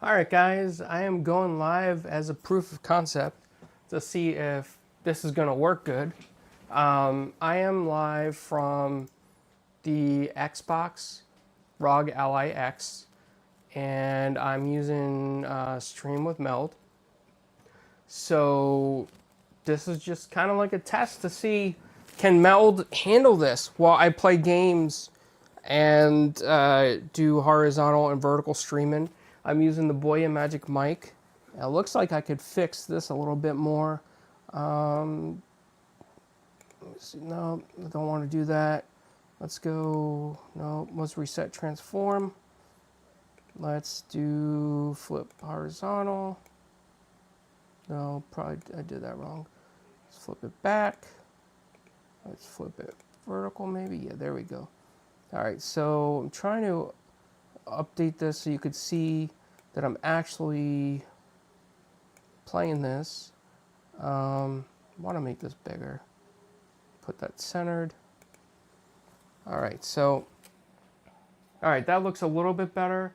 Alright guys, I am going live as a proof of concept to see if this is going to work good. I am live from the Xbox ROG Ally X, and I'm using Stream with Meld. So this is just kind of like a test to see, can Meld handle this while I play games and do horizontal and vertical streaming. I'm using the Boya Magic Mic. It looks like I could fix this a little bit more. Let's see. No, I don't want to do that. Let's go, no, let's reset transform. Let's do flip horizontal. No, probably I did that wrong. Let's flip it back. Let's flip it vertical maybe. Yeah, there we go. All right, so I'm trying to update this so you could see that I'm actually playing this. Want to make this bigger. Put that centered. All right, so, all right, that looks a little bit better.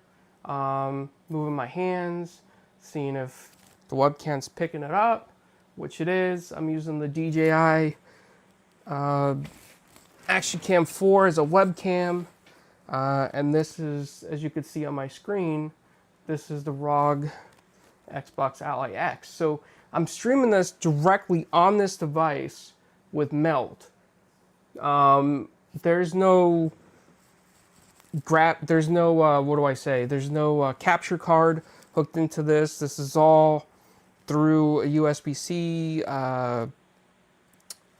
Moving my hands, seeing if the webcam's picking it up, which it is. I'm using the DJI Action Cam 4 as a webcam. And this is, as you can see on my screen, this is the ROG Xbox Ally X. So I'm streaming this directly on this device with Meld. There's no there's no what do I say? There's no capture card hooked into this. This is all through a USB-C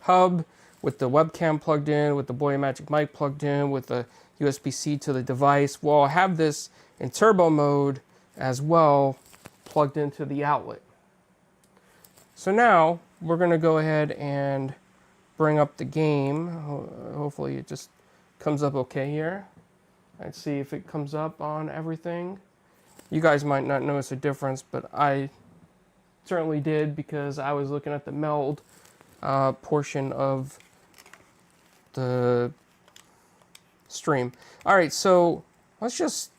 hub with the webcam plugged in, with the Boya Magic Mic plugged in, with the USB-C to the device. Well, I have this in turbo mode as well, plugged into the outlet. So now we're going to go ahead and bring up the game. Hopefully it just comes up okay here. Let's see if it comes up on everything. You guys might not notice a difference, but I certainly did because I was looking at the Meld portion of the stream. All right, so let's just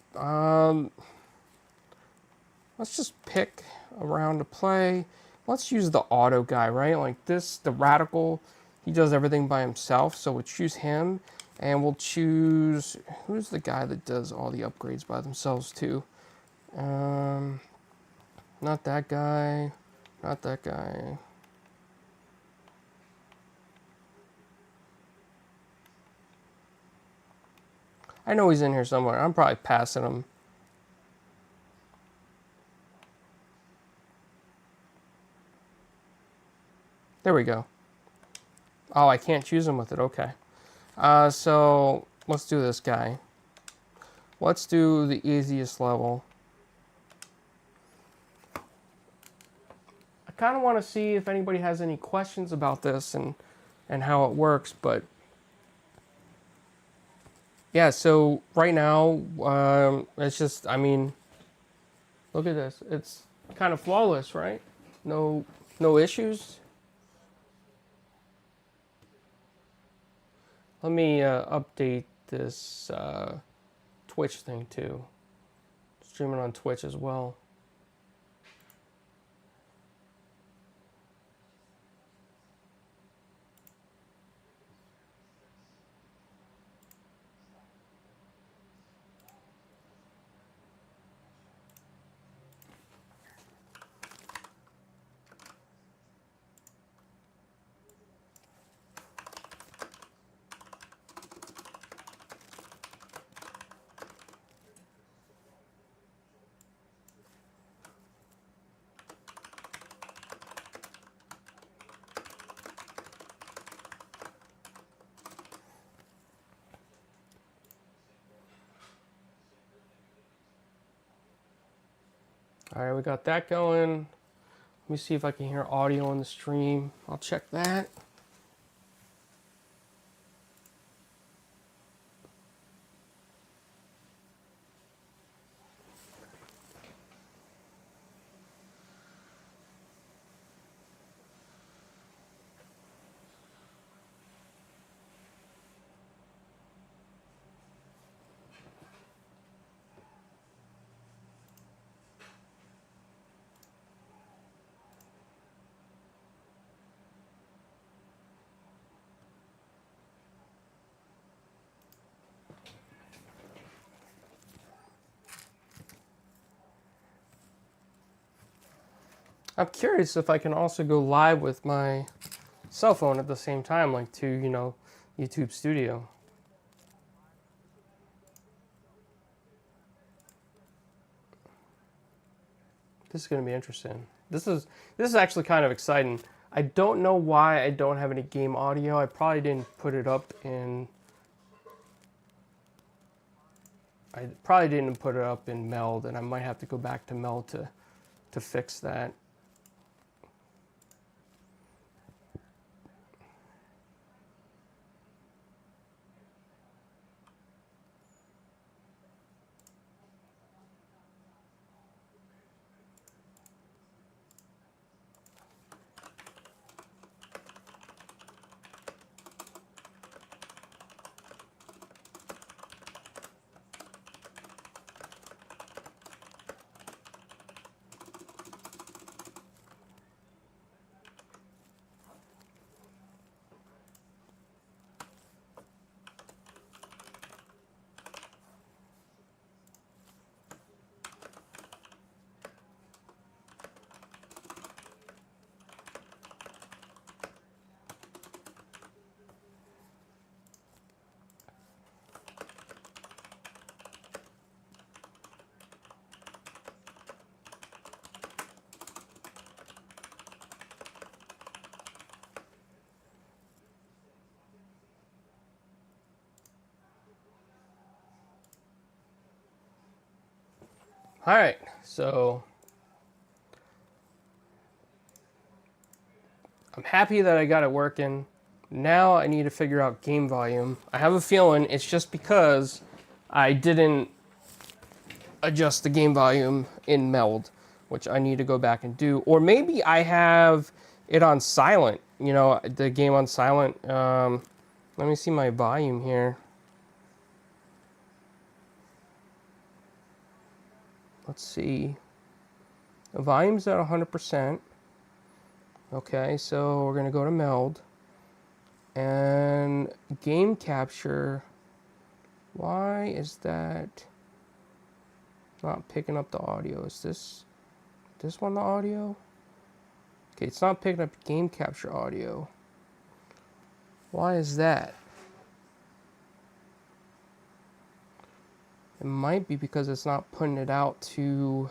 pick a round to play. Let's use the auto guy, right? Like this, the radical, he does everything by himself. So we'll choose him, and we'll choose, who's the guy that does all the upgrades by themselves too? Not that guy, not that guy. I know he's in here somewhere. I'm probably passing him. There we go. Oh, I can't choose him with it. Okay. So let's do this guy. Let's do the easiest level. I kind of want to see if anybody has any questions about this and how it works, but yeah, so right now, it's just, I mean, look at this. It's kind of flawless, right? No issues. Let me update this Twitch thing too. Streaming on Twitch as well. All right, we got that going. Let me see if I can hear audio on the stream. I'll check that. I'm curious if I can also go live with my cell phone at the same time, like to, you know, YouTube Studio. This is going to be interesting. This is actually kind of exciting. I don't know why I don't have any game audio. I probably didn't put it up in Meld, and I might have to go back to Meld to fix that. All right, so I'm happy that I got it working. Now I need to figure out game volume. I have a feeling it's just because I didn't adjust the game volume in Meld, which I need to go back and do. Or maybe I have it on silent, you know, the game on silent. Let me see my volume here. Let's see. The volume's at 100%. Okay, so we're going to go to Meld. And game capture. Why is that not picking up the audio? Is this one the audio? Okay, it's not picking up game capture audio. Why is that? It might be because it's not putting it out to...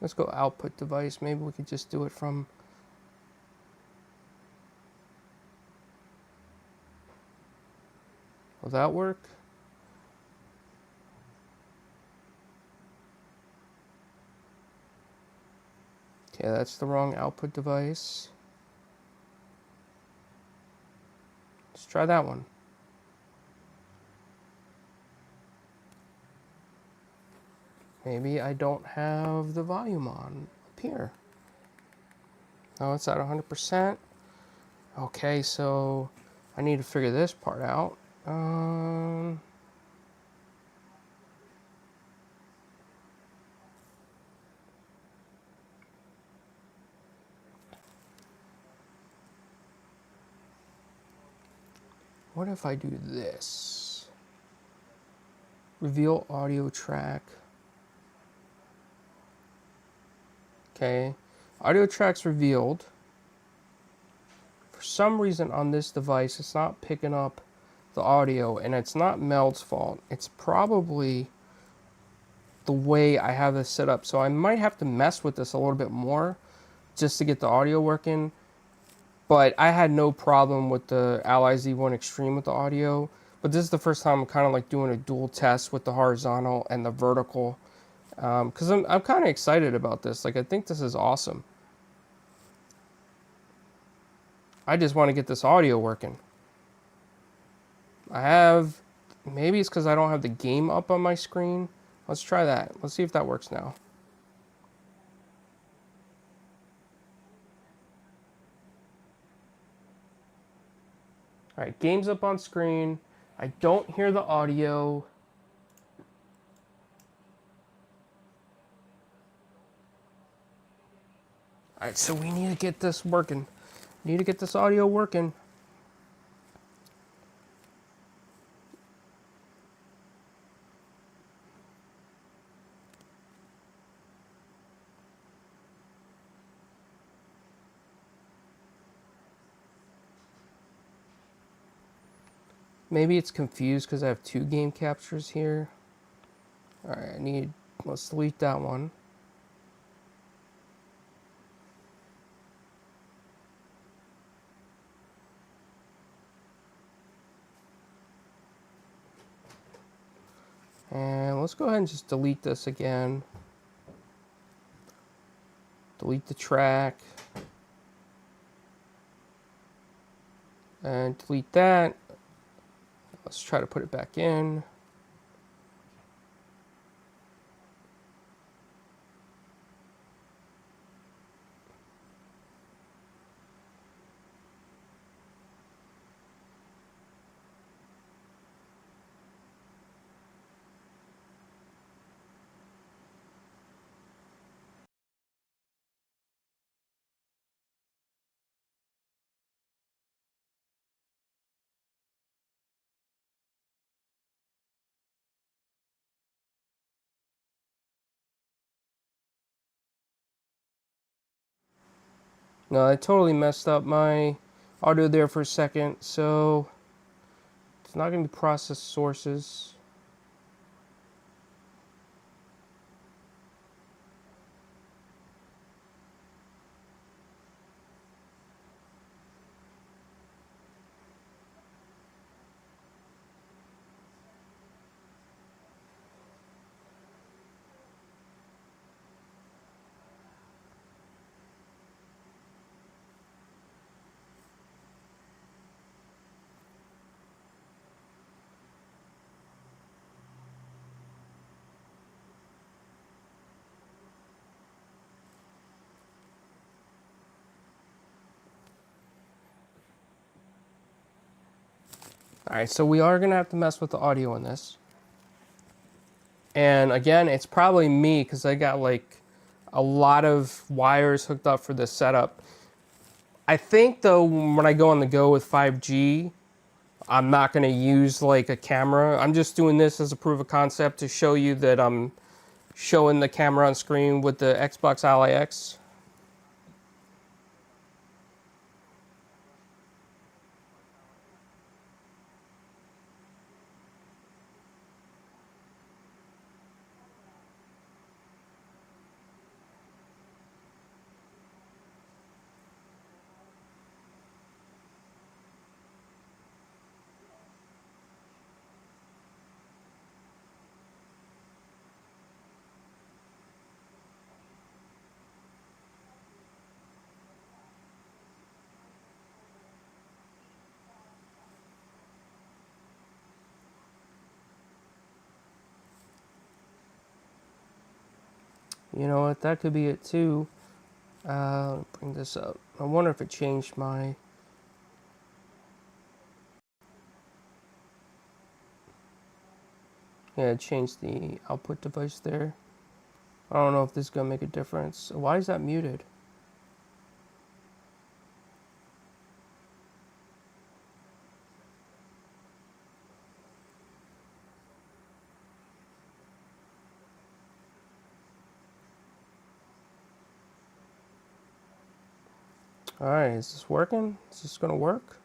Let's go output device. Maybe we could just do it from... Will that work? Okay, that's the wrong output device. Let's try that one. Maybe I don't have the volume on up here. Oh, it's at 100%. Okay, so I need to figure this part out. What if I do this? Reveal audio track. Okay, audio track's revealed. For some reason on this device, it's not picking up the audio, and it's not Meld's fault. It's probably the way I have this set up. So I might have to mess with this a little bit more just to get the audio working. But I had no problem with the Ally Z1 Extreme with the audio. But this is the first time I'm kind of like doing a dual test with the horizontal and the vertical. Because I'm kind of excited about this. Like, I think this is awesome. I just want to get this audio working. Maybe it's because I don't have the game up on my screen. Let's try that. Let's see if that works now. All right, game's up on screen. I don't hear the audio. All right, so we need to get this working. Need to get this audio working. Maybe it's confused because I have two game captures here. Alright, let's delete that one. And let's go ahead and just delete this again. Delete the track. And delete that. Let's try to put it back in. No, I totally messed up my audio there for a second, so it's not going to be process sources. Alright, so we are going to have to mess with the audio in this. And again, it's probably me because I got like a lot of wires hooked up for this setup. I think though, when I go on the go with 5G, I'm not going to use like a camera. I'm just doing this as a proof of concept to show you that I'm showing the camera on screen with the Xbox Ally X. You know what, that could be it too. Bring this up. I wonder if it changed my... Yeah, it changed the output device there. I don't know if this is going to make a difference. Why is that muted? Alright, is this working? Is this going to work?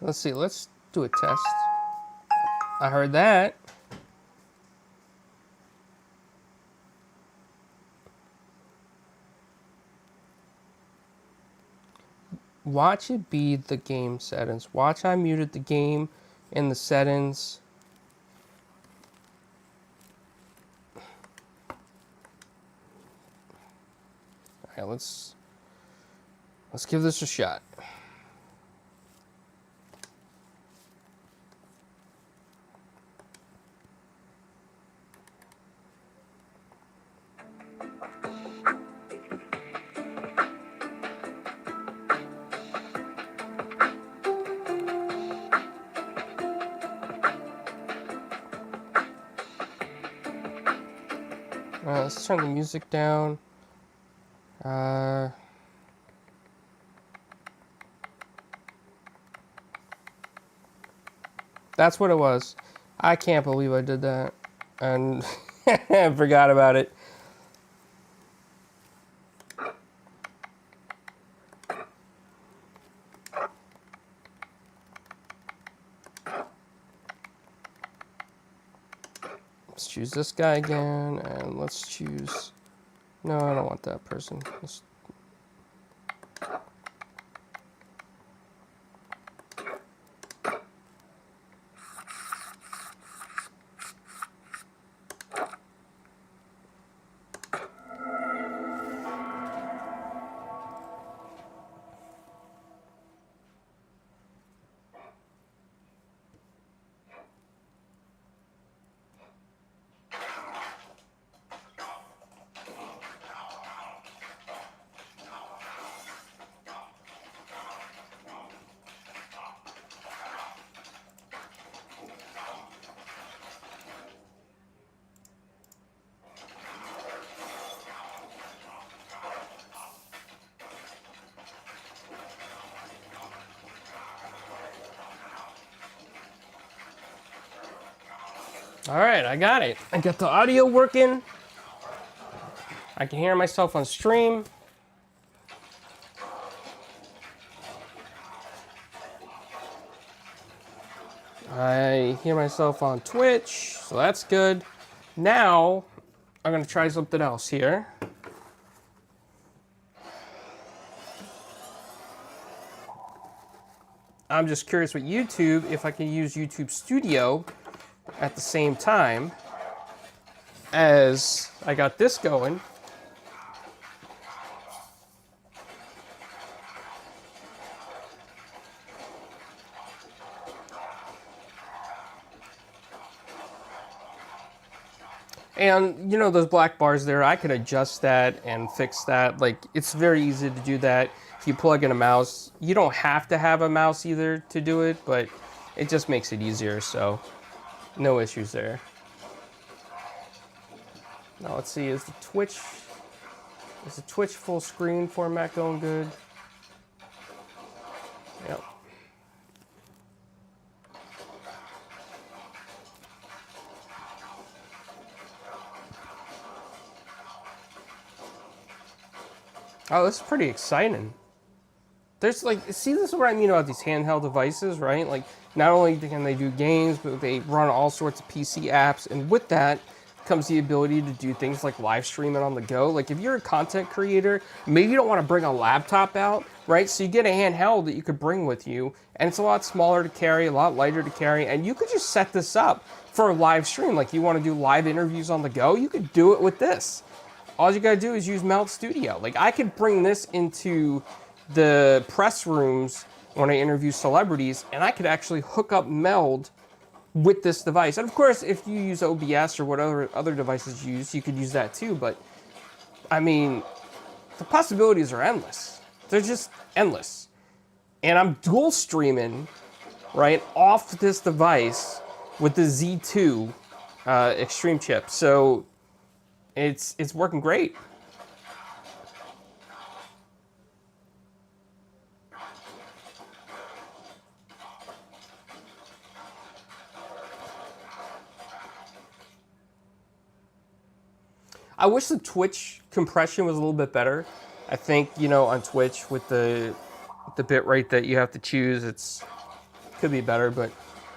Let's see, let's do a test. I heard that. Watch it be the game settings. Watch I muted the game in the settings. All right, let's give this a shot. All right, let's turn the music down. That's what it was. I can't believe I did that. And I forgot about it. Let's choose this guy again, and let's choose... No, I don't want that person. Let's... All right, I got it. I got the audio working. I can hear myself on stream. I hear myself on Twitch, so that's good. Now, I'm gonna try something else here. I'm just curious with YouTube if I can use YouTube Studio at the same time as I got this going. And you know those black bars there, I could adjust that and fix that. Like, it's very easy to do that. If you plug in a mouse, you don't have to have a mouse either to do it, but it just makes it easier, so no issues there. Now let's see, is the Twitch full screen format going good? Yep. Oh, this is pretty exciting. There's like, see, this is what I mean about these handheld devices, right? Like, not only can they do games, but they run all sorts of PC apps, and with that comes the ability to do things like live streaming on the go. Like, if you're a content creator, maybe you don't want to bring a laptop out, right? So you get a handheld that you could bring with you, and it's a lot smaller to carry, a lot lighter to carry, and you could just set this up for a live stream. Like, you want to do live interviews on the go, you could do it with this. All you gotta do is use Meld Studio. Like, I could bring this into the press rooms when I interview celebrities, and I could actually hook up Meld with this device. And of course, if you use OBS or whatever other devices you use, you could use that too. But I mean, the possibilities are endless. They're just endless. And I'm dual streaming, right, off this device with the Z2 Extreme chip. So it's working great. I wish the Twitch compression was a little bit better. I think, you know, on Twitch with the bit rate that you have to choose, it's Could be better, but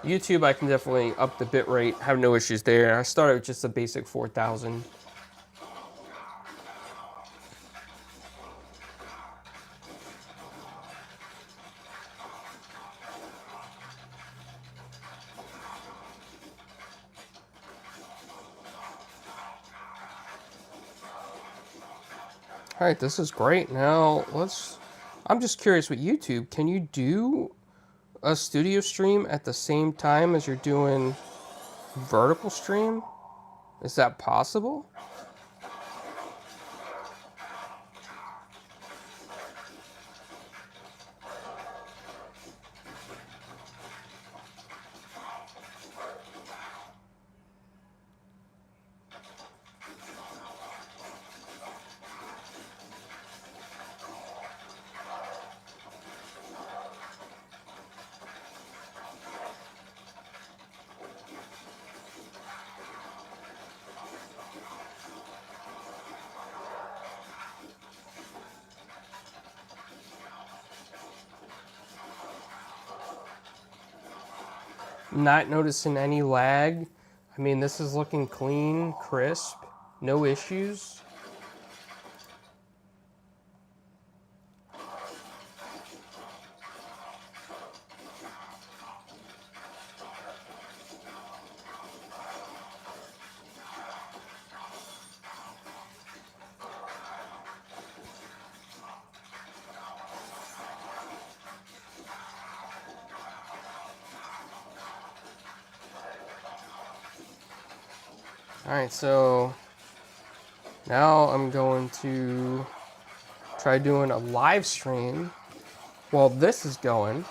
YouTube, I can definitely up the bit rate. Have no issues there. I started with just a basic 4,000. All right, this is great. Now I'm just curious with YouTube, can you do a studio stream at the same time as you're doing vertical stream? Is that possible? Not noticing any lag. I mean, this is looking clean, crisp, no issues. All right, so now I'm going to try doing a live stream while this is going.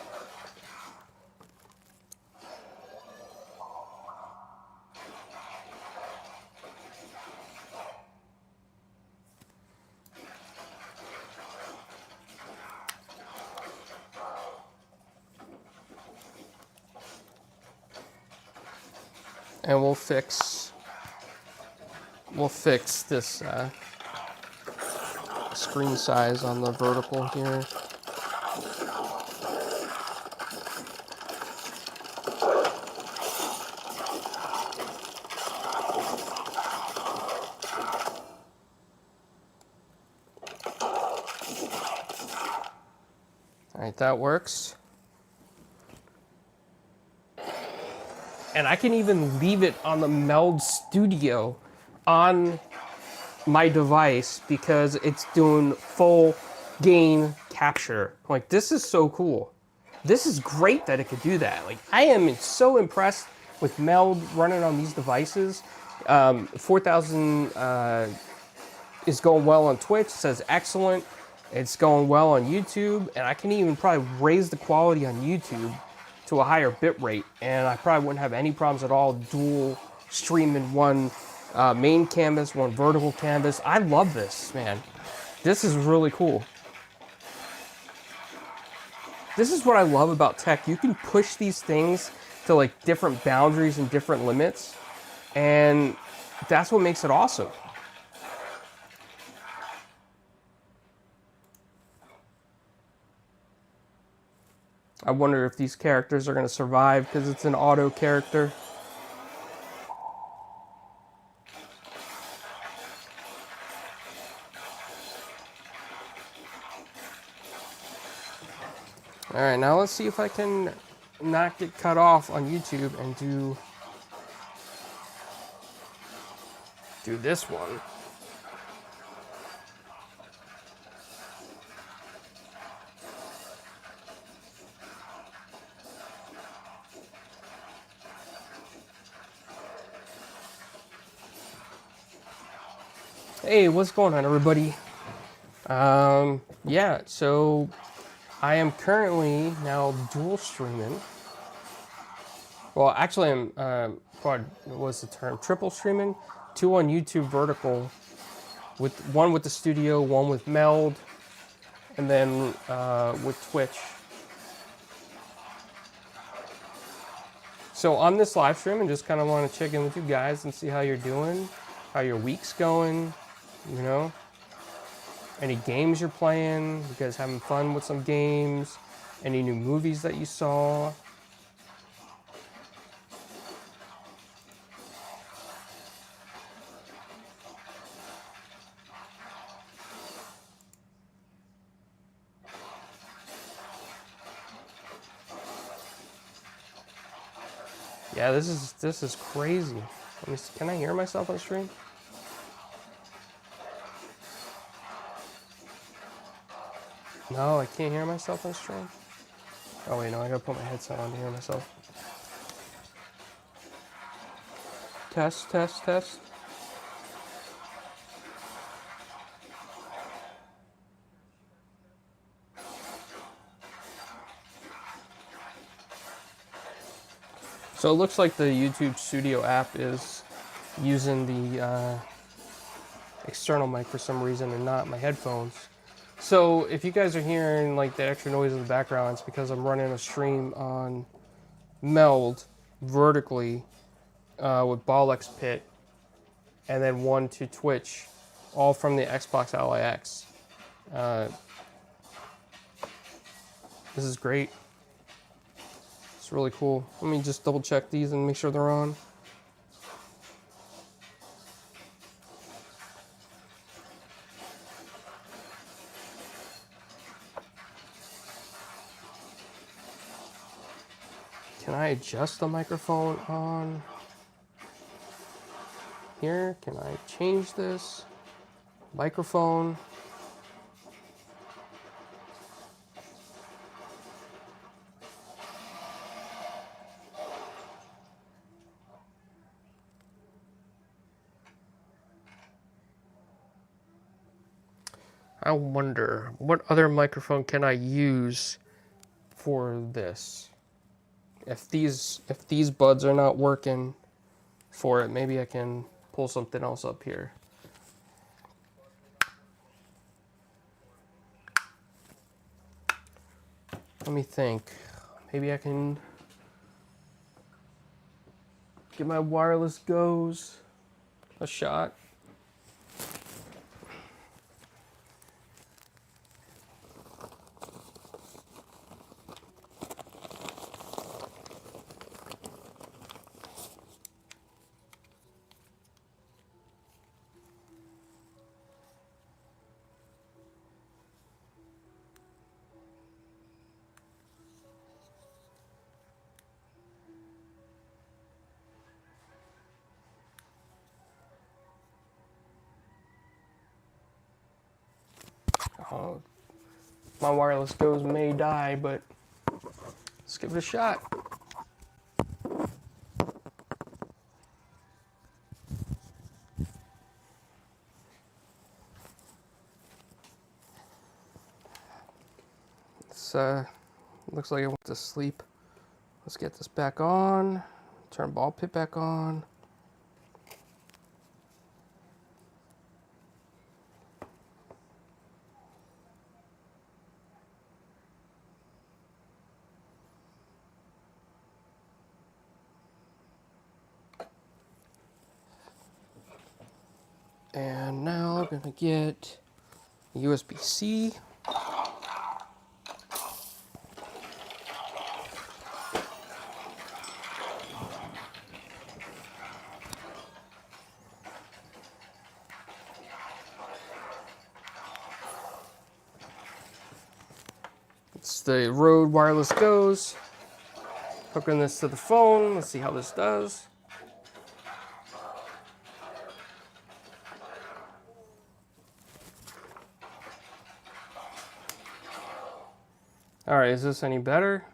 And we'll fix this screen size on the vertical here. All right, that works. And I can even leave it on the Meld Studio on my device because it's doing full gain capture. Like, this is so cool. This is great that it could do that. Like, I am so impressed with Meld running on these devices. 4,000 is going well on Twitch, says excellent. It's going well on YouTube, and I can even probably raise the quality on YouTube to a higher bit rate, and I probably wouldn't have any problems at all dual streaming one main canvas, one vertical canvas. I love this, man. This is really cool. This is what I love about tech. You can push these things to like different boundaries and different limits, and that's what makes it awesome. I wonder if these characters are going to survive because it's an auto character. All right, now let's see if I can not get cut off on YouTube and do this one. Hey, what's going on, everybody? Yeah, so I am currently now dual streaming. Well, actually, I'm what's the term? Triple streaming. 2 on YouTube vertical, with one with the studio, one with Meld, and then with Twitch. So on this live stream, I just kind of want to check in with you guys and see how you're doing, how your week's going. You know, any games you're playing, you guys having fun with some games, any new movies that you saw. Yeah, this is crazy. Let me see, can I hear myself on stream? No, I can't hear myself on stream. Oh wait, no, I gotta put my headset on to hear myself. Test, test, test. So it looks like the YouTube Studio app is using the external mic for some reason and not my headphones. So if you guys are hearing like the extra noise in the background, it's because I'm running a stream on Meld vertically with Bolex Pit, and then one to Twitch, all from the Xbox Ally X. This is great. It's really cool. Let me just double check these and make sure they're on. Can I adjust the microphone on here? Can I change this? Microphone. I wonder, what other microphone can I use for this? If these buds are not working for it, maybe I can pull something else up here. Let me think. Maybe I can give my wireless goes a shot. Oh, my wireless goes may die, but let's give it a shot. It's looks like it went to sleep. Let's get this back on. Turn ball pit back on. And now I'm gonna get USB-C. It's the Rode wireless goes. Hooking this to the phone. Let's see how this does. All right, is this any better?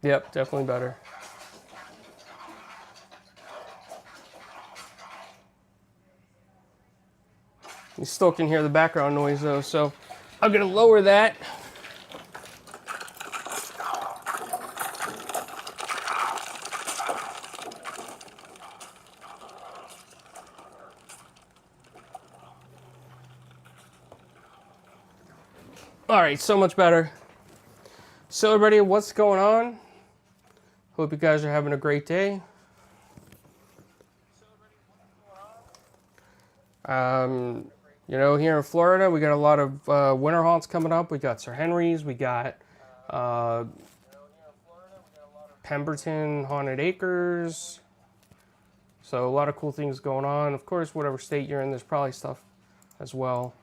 Yep, definitely better. You still can hear the background noise though, so I'm gonna lower that. All right, so much better. So everybody, what's going on? Hope you guys are having a great day. You know, here in Florida, we got a lot of winter haunts coming up. We got Sir Henry's, we got Pemberton Haunted Acres. So a lot of cool things going on. Of course, whatever state you're in, there's probably stuff as well.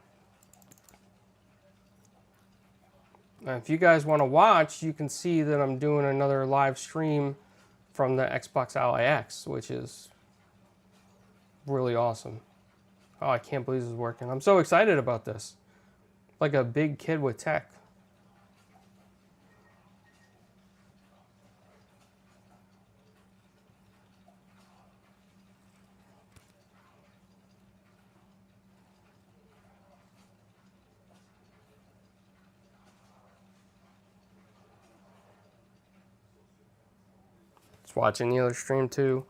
If you guys want to watch, you can see that I'm doing another live stream from the Xbox Ally X, which is really awesome. Oh, I can't believe this is working. I'm so excited about this. Like a big kid with tech. Just watching the other stream too.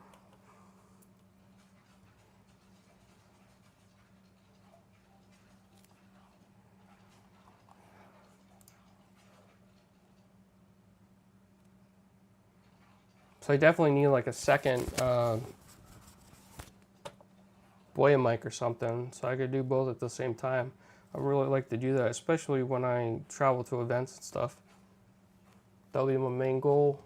So I definitely need like a second Boya mic or something so I could do both at the same time. I really like to do that, especially when I travel to events and stuff. That'll be my main goal.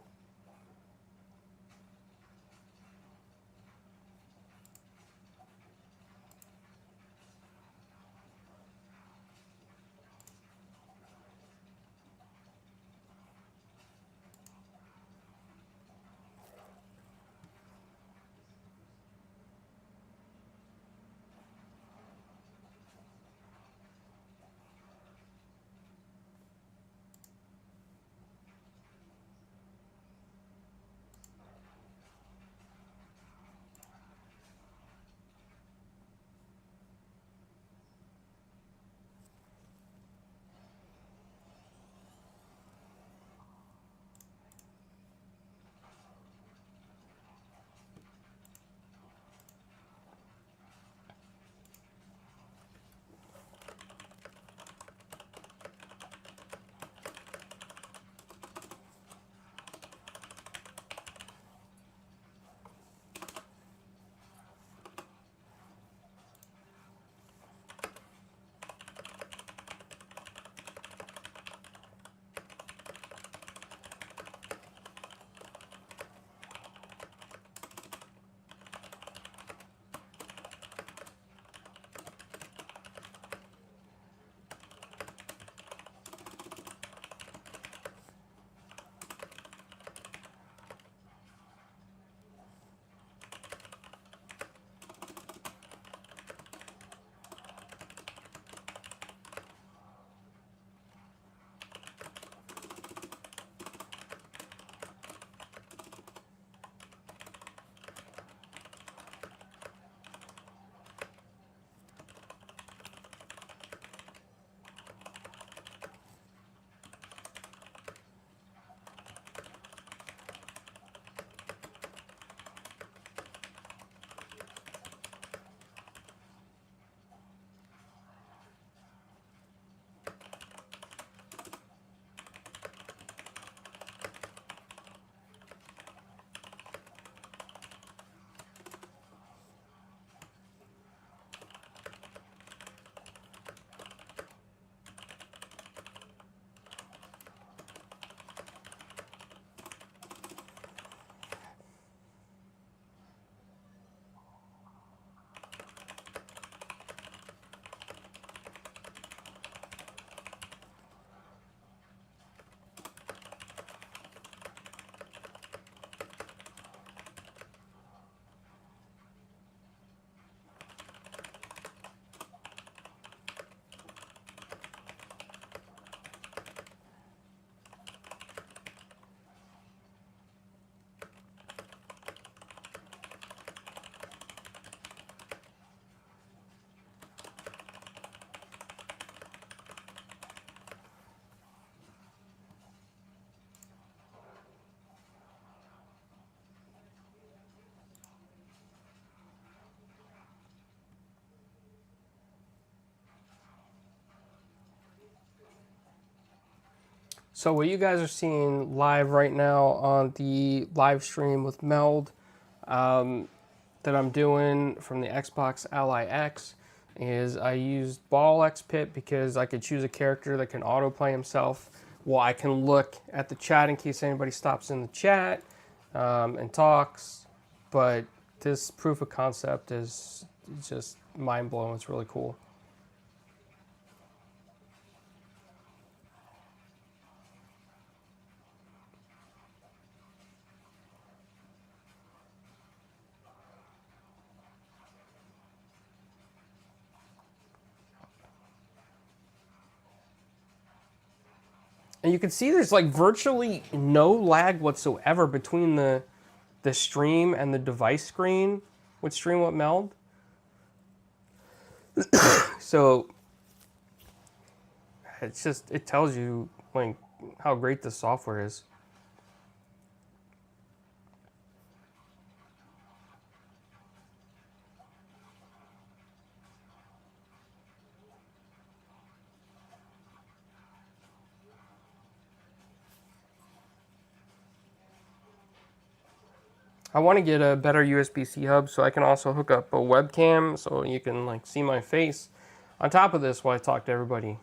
So what you guys are seeing live right now on the live stream with Meld that I'm doing from the Xbox Ally X is I used Ball X Pit because I could choose a character that can autoplay himself. Well, I can look at the chat in case anybody stops in the chat and talks. But this proof of concept is just mind-blowing. It's really cool. And you can see there's like virtually no lag whatsoever between the stream and the device screen with Stream with Meld. So it's just, it tells you like how great this software is. I want to get a better USB-C hub so I can also hook up a webcam so you can like see my face on top of this while I talk to everybody.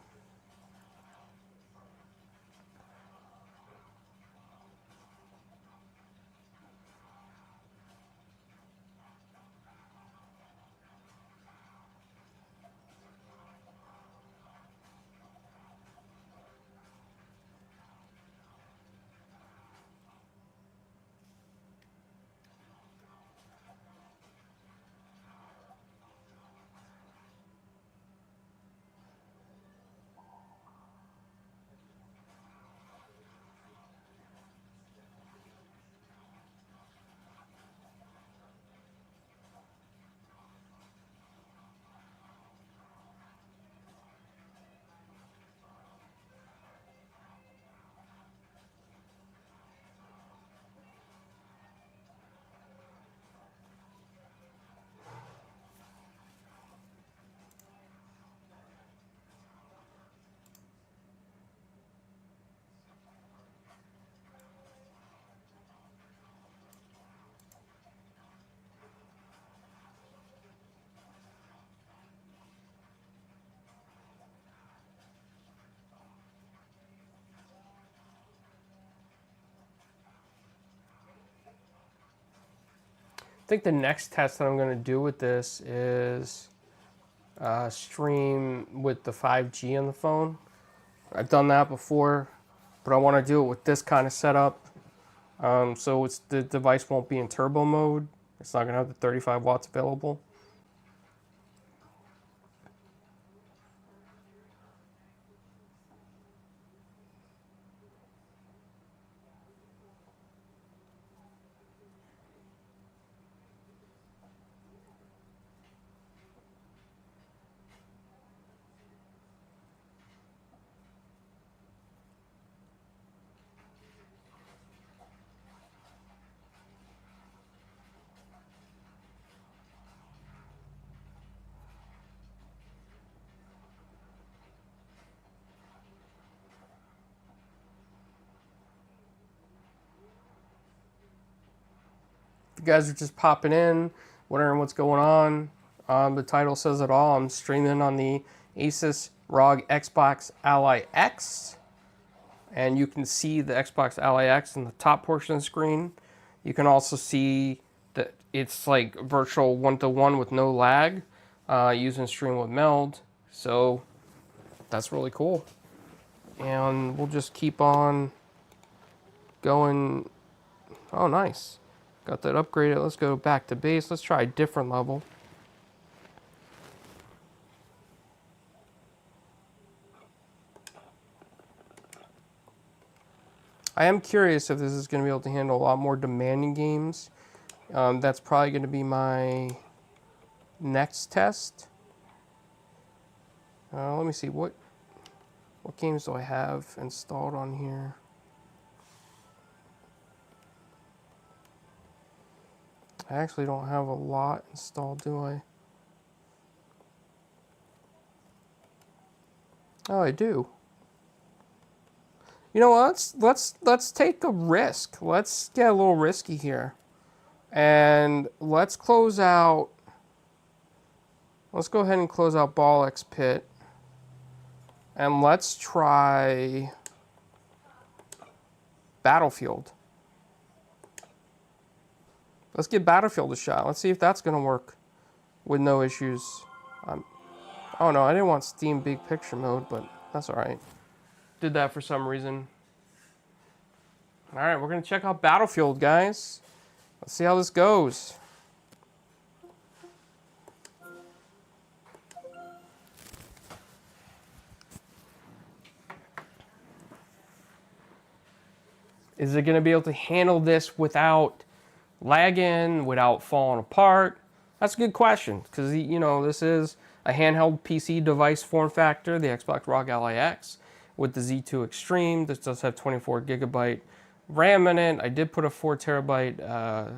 I think the next test that I'm going to do with this is stream with the 5G on the phone. I've done that before, but I want to do it with this kind of setup. So the device won't be in turbo mode. It's not going to have the 35 watts available. If you guys are just popping in, wondering what's going on, the title says it all. I'm streaming on the Asus ROG Xbox Ally X, and you can see the Xbox Ally X in the top portion of the screen. You can also see that it's like virtual one-to-one with no lag using Stream with Meld. So that's really cool. And we'll just keep on going. Oh, nice. Got that upgraded. Let's go back to base. Let's try a different level. I am curious if this is going to be able to handle a lot more demanding games. That's probably going to be my next test. Let me see, what games do I have installed on here? I actually don't have a lot installed, do I? Oh, I do. You know what? Let's take a risk. Let's get a little risky here. And let's close out. Let's go ahead and close out Ball X Pit. And let's try Battlefield. Let's give Battlefield a shot. Let's see if that's going to work with no issues. Oh no, I didn't want Steam Big Picture mode, but that's all right. Did that for some reason. All right, we're going to check out Battlefield, guys. Let's see how this goes. Is it going to be able to handle this without lagging, without falling apart? That's a good question, because, you know, this is a handheld PC device form factor, the Xbox ROG Ally X, with the Z2 Extreme. This does have 24 gigabyte RAM in it. I did put a 4 terabyte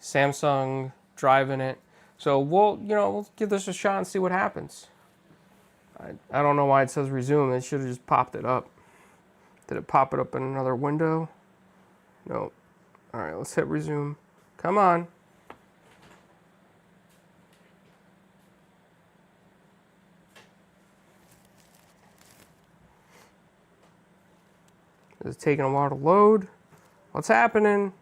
Samsung drive in it. So we'll give this a shot and see what happens. I don't know why it says resume. It should have just popped it up. Did it pop it up in another window? No. All right, let's hit resume. Come on. It's taking a while to load. What's happening?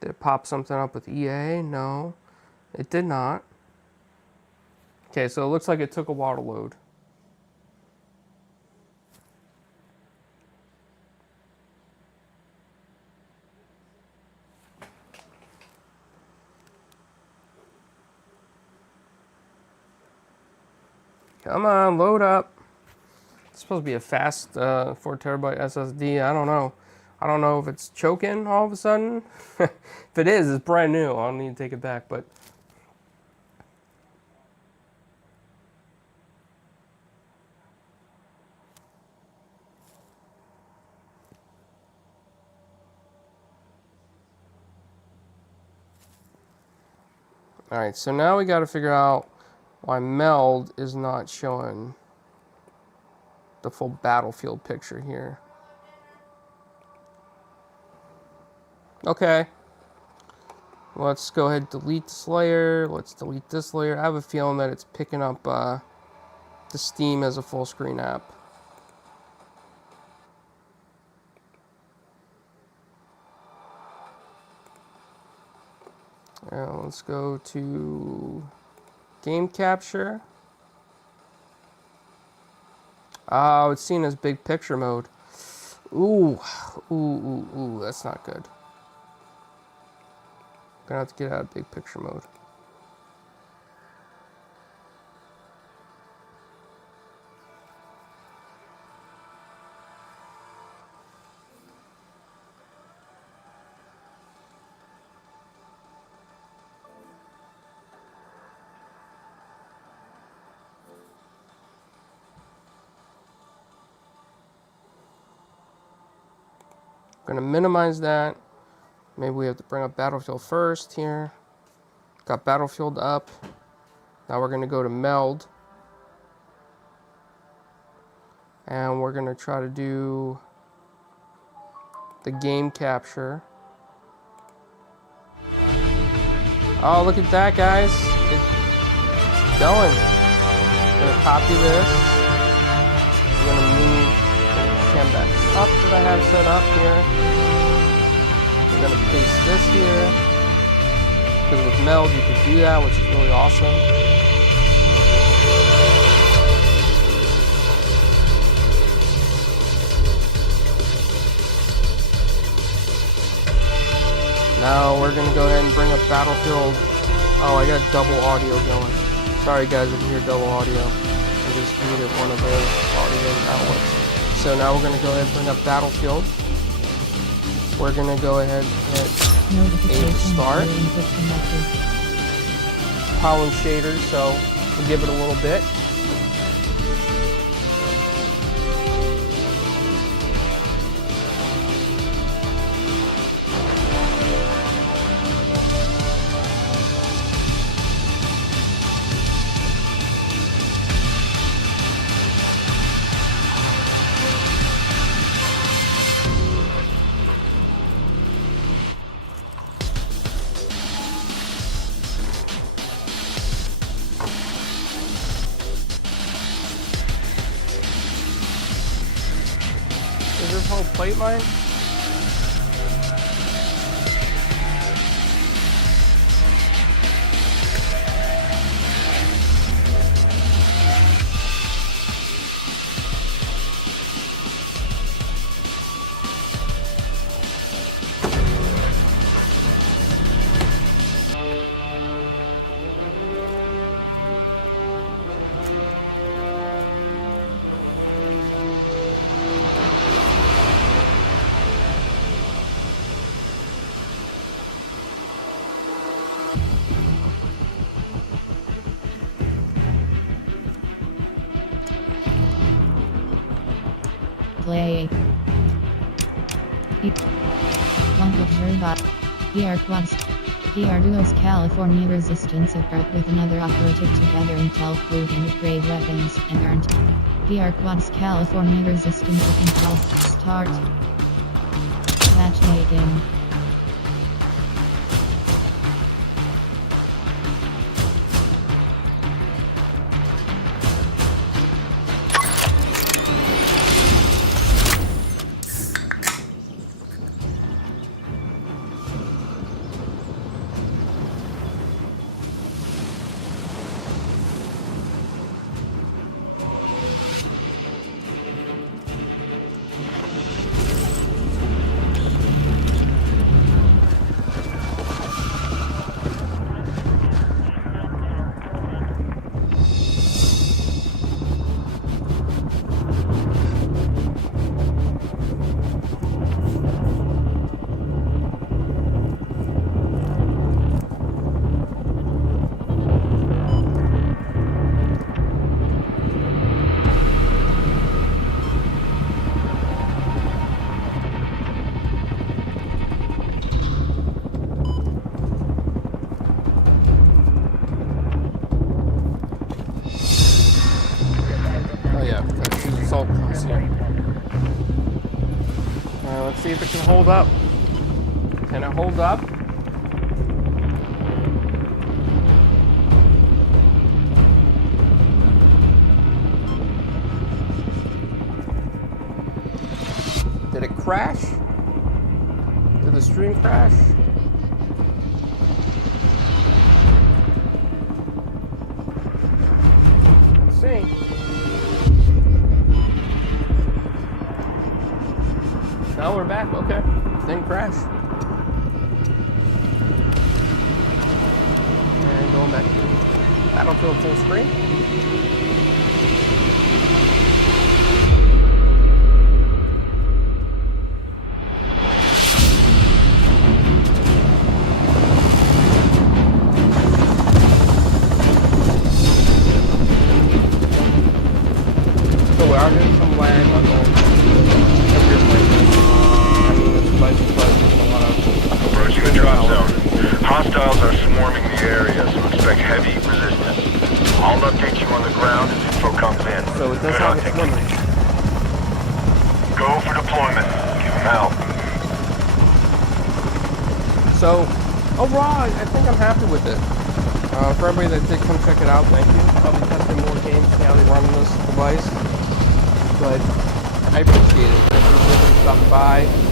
Did it pop something up with EA? No, it did not. Okay, so it looks like it took a while to load. Come on, load up. It's supposed to be a fast 4 terabyte SSD. I don't know. I don't know if it's choking all of a sudden. If it is, it's brand new. I don't need to take it back, but all right, so now we got to figure out why Meld is not showing the full battlefield picture here. Okay. Let's go ahead and delete this layer. Let's delete this layer. I have a feeling that it's picking up the Steam as a full screen app. Now let's go to game capture. Oh, it's seen as big picture mode. Ooh, that's not good. Gonna have to get out of big picture mode. Gonna minimize that. Maybe we have to bring up Battlefield first here. Got Battlefield up. Now we're gonna go to Meld. And we're gonna try to do the game capture. Oh, look at that, guys. It's going. I'm gonna copy this. I'm gonna move the cam back up that I have set up here. We're gonna paste this here. Because with Meld you can do that, which is really awesome. Now we're gonna go ahead and bring up Battlefield. Oh, I got double audio going. Sorry guys if you hear double audio. I just muted one of the audio outlets. So now we're gonna go ahead and bring up Battlefield. We're gonna go ahead and hit start. Pollen shaders, so we'll give it a little bit. Is this whole plate mine? play. Bunk observer. DR Quads. DR Duos California resistance apart with another operative together Intel flew and upgrade weapons and earned. DR Quads California resistance with Intel. Start. Matchmaking. Let's see if it can hold up. Can it hold up? Did it crash? Did the stream crash? Let's see. Now we're back, okay. Didn't crash. And going back to Battlefield full screen. So we are getting some lag on the approaching the drop zone. Hostiles are swarming the area, so expect heavy resistance. I'll update you on the ground as info comes in. So it does Good have a hunting. swimmer. Go for deployment. Give them help. So overall, I think I'm happy with it. For everybody that did come check it out, thank you. Probably testing more games, see how they run on this device. But I appreciate it. Thank you for stopping by.